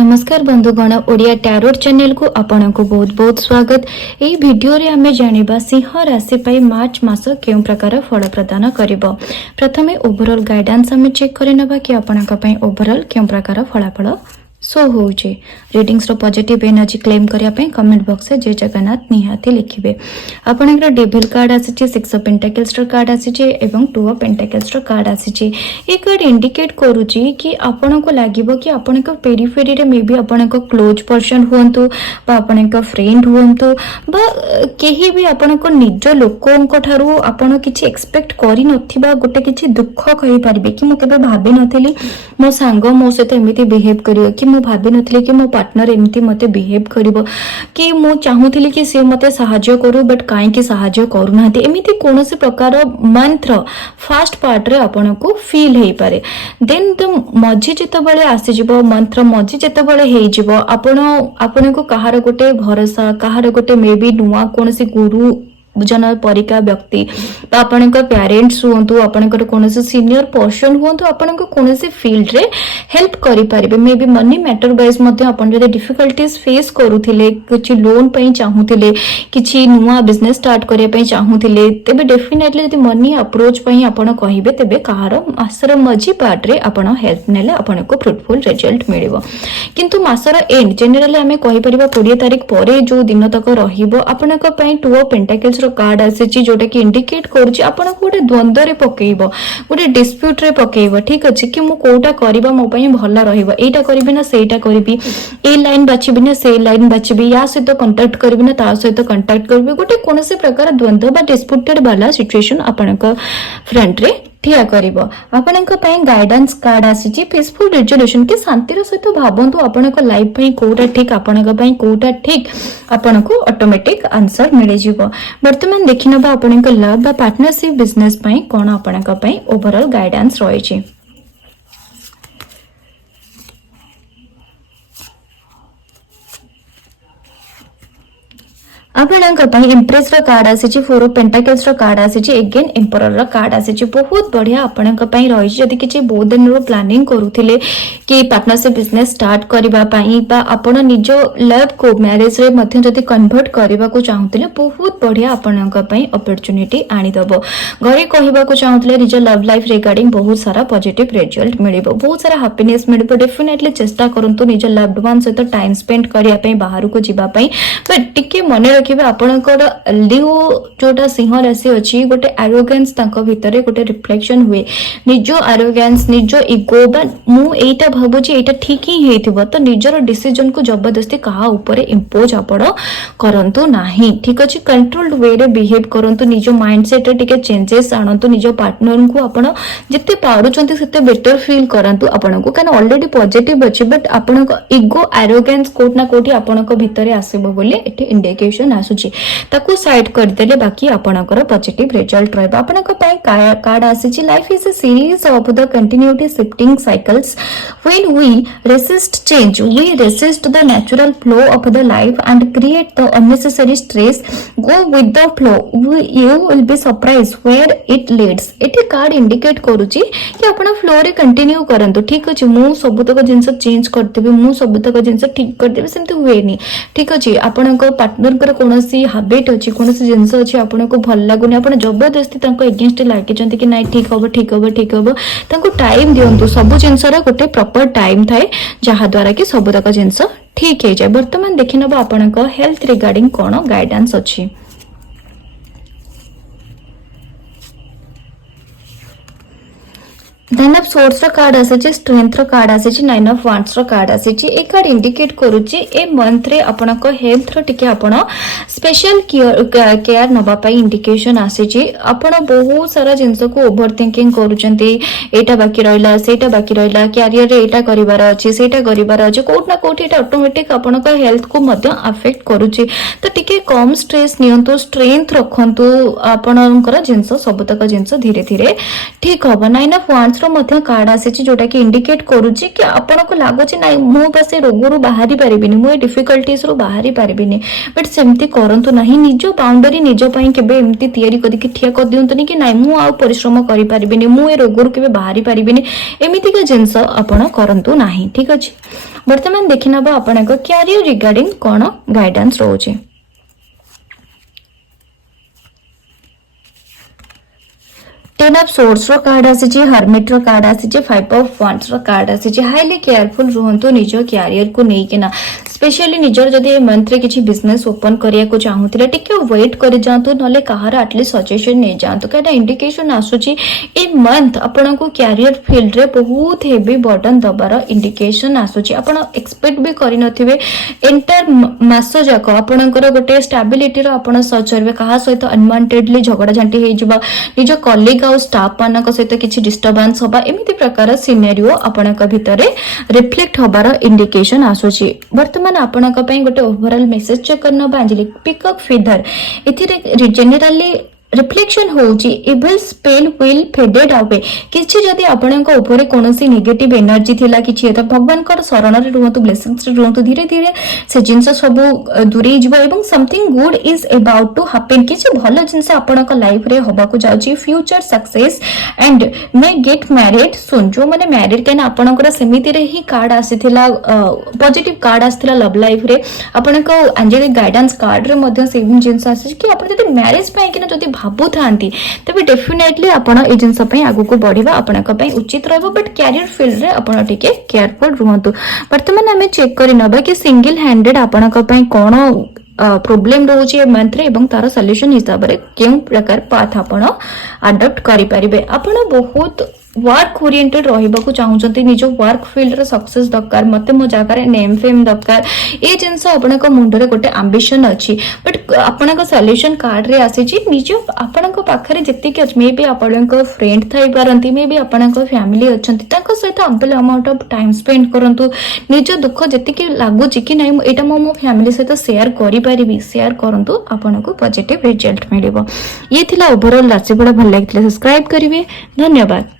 नमस्कार बंधुगण Odia tarot channel को आपन को बहुत बहुत स्वागत। एही वीडियो रे हमें जानिबा सिंह राशि पई मार्च मास केउ प्रकार फल प्रदान करिवो। प्रथमे ओवरऑल गाइडेंस हमें चेक करे नबा कि आपन का पई ओवरऑल केउ प्रकार फलाफल सो होउचे। रीडिंग्स रो पॉजिटिव एनर्जी क्लेम करिया पे कमेंट बॉक्स में जय जगन्नाथ निहाती लिखिबे। आपनकर डेविल कार्ड आसीचे, 6 ऑफ पेंटाकल्स रो कार्ड आसीचे एवं 2 ऑफ पेंटाकल्स रो कार्ड आसीचे। ए कार्ड इंडिकेट करूची कि आपन को लागिबो कि आपन को पेरिफेरी रे मे बी आपन को क्लोज पर्सन हुंतु बा आपन को फ्रेंड हुंतु बा केही भी आपन को निज लोकों को ठारू आपन किछि एक्सपेक्ट करि नथिबा गोटे किछि दुख कहि परिबे कि मो केबे भाबी नथिली मो सांग मो सहित एमिति बिहेव करियो कि मु भाबी नथिली कि मो पार्टनर एमती मते बिहेव करिवो कि मु चाहूथिली कि से मते सहाय्य करू बट काहे कि सहाय्य करू नाथि एमिति कोनोसी प्रकार मंत्र फर्स्ट पार्ट रे आपन को फील हेई पारे। देन द मझी जेतबेले आसी जिवो मंत्र मझी जेतबेले हेई जिवो आपन को कहार गोटे भरोसा कहार गोटे मे बी नुवा कोनोसी गुरु जन परिका व्यक्ति आपण पेरेंट्स हुंतु आपण कोनोसी सीनियर पर्सन हुंतु आपण कोनोसी फील्ड रे हेल्प करि परिबे। May be money matter wise मध्ये आपण जदि डिफिकल्टीज फेस करूथिले किछि लोन पई चाहूथिले किछि नुवा बिजनेस स्टार्ट करिया पई चाहूथिले तेबे डेफिनेटली जदि मनी अप्रोच पई आपण कहिबे तेबे कहार मासर मझी पार्ट रे आपण हेल्प नेले आपण को फ्रूटफुल रिजल्ट मिलिबो। किंतु मासर एंड जनरली हमें कहि परिबा 20 तारिख परे जो दिन तक रहिबो आपण को पई 2 ऑफ पेंटाकल्स कार्ड आसी जोटा कि इंडिकेट करूची आपन को गोटे द्वंद्व रे पकेइबो गोटे डिस्प्यूट रे पकेइबो। ठीक अछि कि मु कोटा करिबा मो पई भला रहिबो एटा करबी ना सेटा करबी ए लाइन बाछिबी ना से लाइन बाछिबी या सहित कांटेक्ट करबी ना ता सहित कांटेक्ट करबी गोटे कोनोसे प्रकार द्वंद्व बा डिस्प्यूटेड वाला सिचुएशन आपन को फ्रंट रे ठिया करिवो। आपनक पई गाइडेंस कार्ड आसी पीसफुल रिजोल्यूशन के शांतिर सहित भाबंतु आपनक लाइफ पई कोटा ठीक आपनक पई कोटा ठीक आपनको ऑटोमेटिक आंसर मिले जिवो। वर्तमान देखिनबा आपनक लव बा पार्टनरशिप बिजनेस पई कोन आपनक पई ओवरऑल गाइडेंस रहै छै। आपनक पई इंप्रेस रो कार्ड आसी 4 ऑफ पेंटाकल्स रो कार्ड आसी अगेन एम्परर रो कार्ड आसी बहुत बढ़िया आपनक पई रही जदि किछि बहुत दिन रो प्लानिंग करूथिले कि पार्टनरशिप बिजनेस स्टार्ट करबा पई बा आपण निजो लव को मैरिज रे मध्ये जदि कन्वर्ट करबा को चाहूथिले बहुत बढ़िया आपनक पई अपॉर्चुनिटी आनी दबो। घरे कहबा को चाहूथिले निजो लव लाइफ रिगार्डिंग बहुत सारा पॉजिटिव रिजल्ट मिलिबो बहुत सारा हैप्पीनेस मिलिबो। डेफिनेटली चेष्टा करंतु निजो लव्ड वन सहित टाइम स्पेंड करिया पई बाहर को जिबा पई बट टिके मने रखिबे आपनकर लिओ जोटा सिंह राशि अछि गोटे एरोगेंस तांको भितरे गोटे रिफ्लेक्शन हुए निजो एरोगेंस निजो इगो बा मु एटा भाबुची एटा ठीक ही हेतिबो तो निजर डिसीजन को जबरदस्ती कहा ऊपर इंपोज आपण करंतु नाही। ठीक अछि कंट्रोल्ड वे रे बिहेव करंतु निजो माइंडसेट रे टिके चेंजेस आणंतु निजो पार्टनर को आपण जते पारुचंती सेते बेटर फील करंतु आपण को कान ऑलरेडी पॉजिटिव अछि बट आपण को इगो एरोगेंस कोट ना कोठी आपण को भितरे आसीबो बोली एठी इंडिकेशन आसुची ताकू साइड कर देले बाकी आपनकर पॉजिटिव रिजल्ट रहबा। आपनक पई कार्ड आसी life is a series of the continuity shifting cycles when we resist change we resist the natural flow of the life and create the unnecessary stress go with the flow you will be surprise where it leads. एठी card indicate करूची कि आपण flow रे continue करंतु। ठीक अछि मु सबुतक जिंस change करदेबी मु सबुतक जिंस ठीक करदेबी सेमति हुएनी। ठीक अछि आपनक पार्टनर कर कोनोसी हैबिट अछि कोनोसी जिंस अछि आपनको भल लागुनी आपण जबरदस्ती तांको अगेंस्ट लागि चंती कि नाही ठीक होबो ठीक होबो ठीक होबो तांको टाइम दियंतु। सब जिंस रे गोटे प्रॉपर टाइम थाए जहा द्वारा कि सब तक जिंस ठीक हे जाय। वर्तमान देखिनबो आपनको हेल्थ रिगार्डिंग कोन गाइडेंस अछि। देन ऑफ सोर्स रो कार्ड आसे स्ट्रेंथ रो कार्ड आसे 9 ऑफ वांड्स रो कार्ड आसे ए कार्ड इंडिकेट करूची ए मंथ रे आपनको हेल्थ रो टिके आपण स्पेशल केयर नबा पई इंडिकेशन आसे आपण बहुत सारा जिंस को ओवर थिंकिंग करूचंती एटा बाकी रहला सेटा बाकी रहला कैरियर रे एटा करिवार अछि सेटा करिवार अछि कोट ना कोठी एटा ऑटोमेटिक आपनको हेल्थ को मध्य अफेक्ट करूची तो टिके कम स्ट्रेस नियंतु स्ट्रेंथ रखंतु आपणकर जिंस सब तक जिंस धीरे धीरे ठीक होबो। 9 ऑफ वांड्स कार्ड आसी जोटा कि इंडिकेट करूची कि आपनको लागुची नाही मु बस रोगरु बाहरी परिबिनी मु डिफिकल्टीज रो बाहरी परिबिनी बट सेमती करंतु नाही। निजो बाउंडरी निजो पई केबे एमती तयारी कदी कि ठिया कर दियंतुनी कि नाही मु आ परिश्रम करि परिबिनी मु ए रोगरु केबे बाहरी परिबिनी एमिति का जिंस आपण करंतु नाही। ठीक अछि वर्तमान देखि नबा आपनक कैरियर रिगार्डिंग कोन गाइडेंस रोचे। टेन ऑफ सोर्स रो कार्ड आसी हर्मिट रो कार्ड आसी फाइव ऑफ वांड्स रो कार्ड आसी हाईली केयरफुल रुहंतु निज कैरियर को लेकिन स्पेशली निजर जदि मंथ रे किछि बिजनेस ओपन करिया को चाहूतिले टिके वेट करि जांतु नले कहार एटलीस्ट सजेशन नै जांतु काटा इंडिकेशन आसुची ए मंथ आपन को कैरियर फील्ड रे बहुत हेवी बर्डन दबार इंडिकेशन आसुची आपन एक्सपेक्ट भी करि नथिबे एंटर मास जाको आपनकर गोटे स्टेबिलिटी रो आपन सर्च करबे कहा सहित अनवांटेडली झगड़ा झांटी हे जिबा निज कलीग और स्टाफ मानक सहित किछि डिस्टर्बेंस होबा एमिति प्रकार सिनेरियो आपनक भितरे रिफ्लेक्ट होबार इंडिकेशन आसुची। वर्तमान आपनक पई गोटे ओवरऑल मेसेज चेक करना बांजली पिकअप फीदर एथिरे जनरली रिफ्लेक्शन होउची evil spell will faded away किछि जदी आपनक ऊपर कोनोसी नेगेटिव एनर्जी थिला किछि त भगवान कर शरण रे रहतु ब्लेसिंग्स रे रहतु धीरे धीरे से जिंस सब दूरी जिवो एवं something good is about to happen किछि भलो जिंस आपनक लाइफ रे होबा को जाउची future success and may get married soon जो माने मैरिड केना आपनकर सेमिति रे ही कार्ड आसीथिला पॉजिटिव कार्ड आसीथिला लव लाइफ रे आपनक एंजेलिक गाइडेंस कार्ड रे मध्ये सेम जिंस आसी कि आपन जदी मैरिज पय कि जदी भाबु थांती तबे डेफिनेटली आपण ए जिंस पय आगु को बढ़िबा आपनक पय उचित रहबो बट कैरियर फील्ड रे आपण टिके केयरफुल रहंतु। वर्तमान हमें चेक करि नबा कि सिंगल हैंडेड आपनक पय कोन प्रोब्लेम रोचे ए मंथ रे एवं तार सॉल्यूशन हिसाब रे केउ प्रकार पाथ आपण अडॉप्ट करि परिबे। आपण बहुत वर्क ओरिएंटेड रहिबाकू चाहूचंती निज वर्क फील्ड रे सक्सेस दरकार मते मो जागा रे नेम फेम दरकार ए जिंस आपनक मुंड रे गोटे एम्बिशन अछि बट आपनक सॉल्यूशन कार्ड रे आसी छी निज आपनक पाखरे जति के मे बी आपनक फ्रेंड थाई पारंती मे बी आपनक फैमिली अछंती ताको सहित ample amount of time spend करंतु निज दुख जति के लागु छी कि नै एटा मो फैमिली सहित शेयर करि परिबी शेयर करंतु आपनक पॉजिटिव रिजल्ट मिलिबो। ये थिला ओवरऑल राशिफल भल लागितले सब्सक्राइब करिवे। धन्यवाद।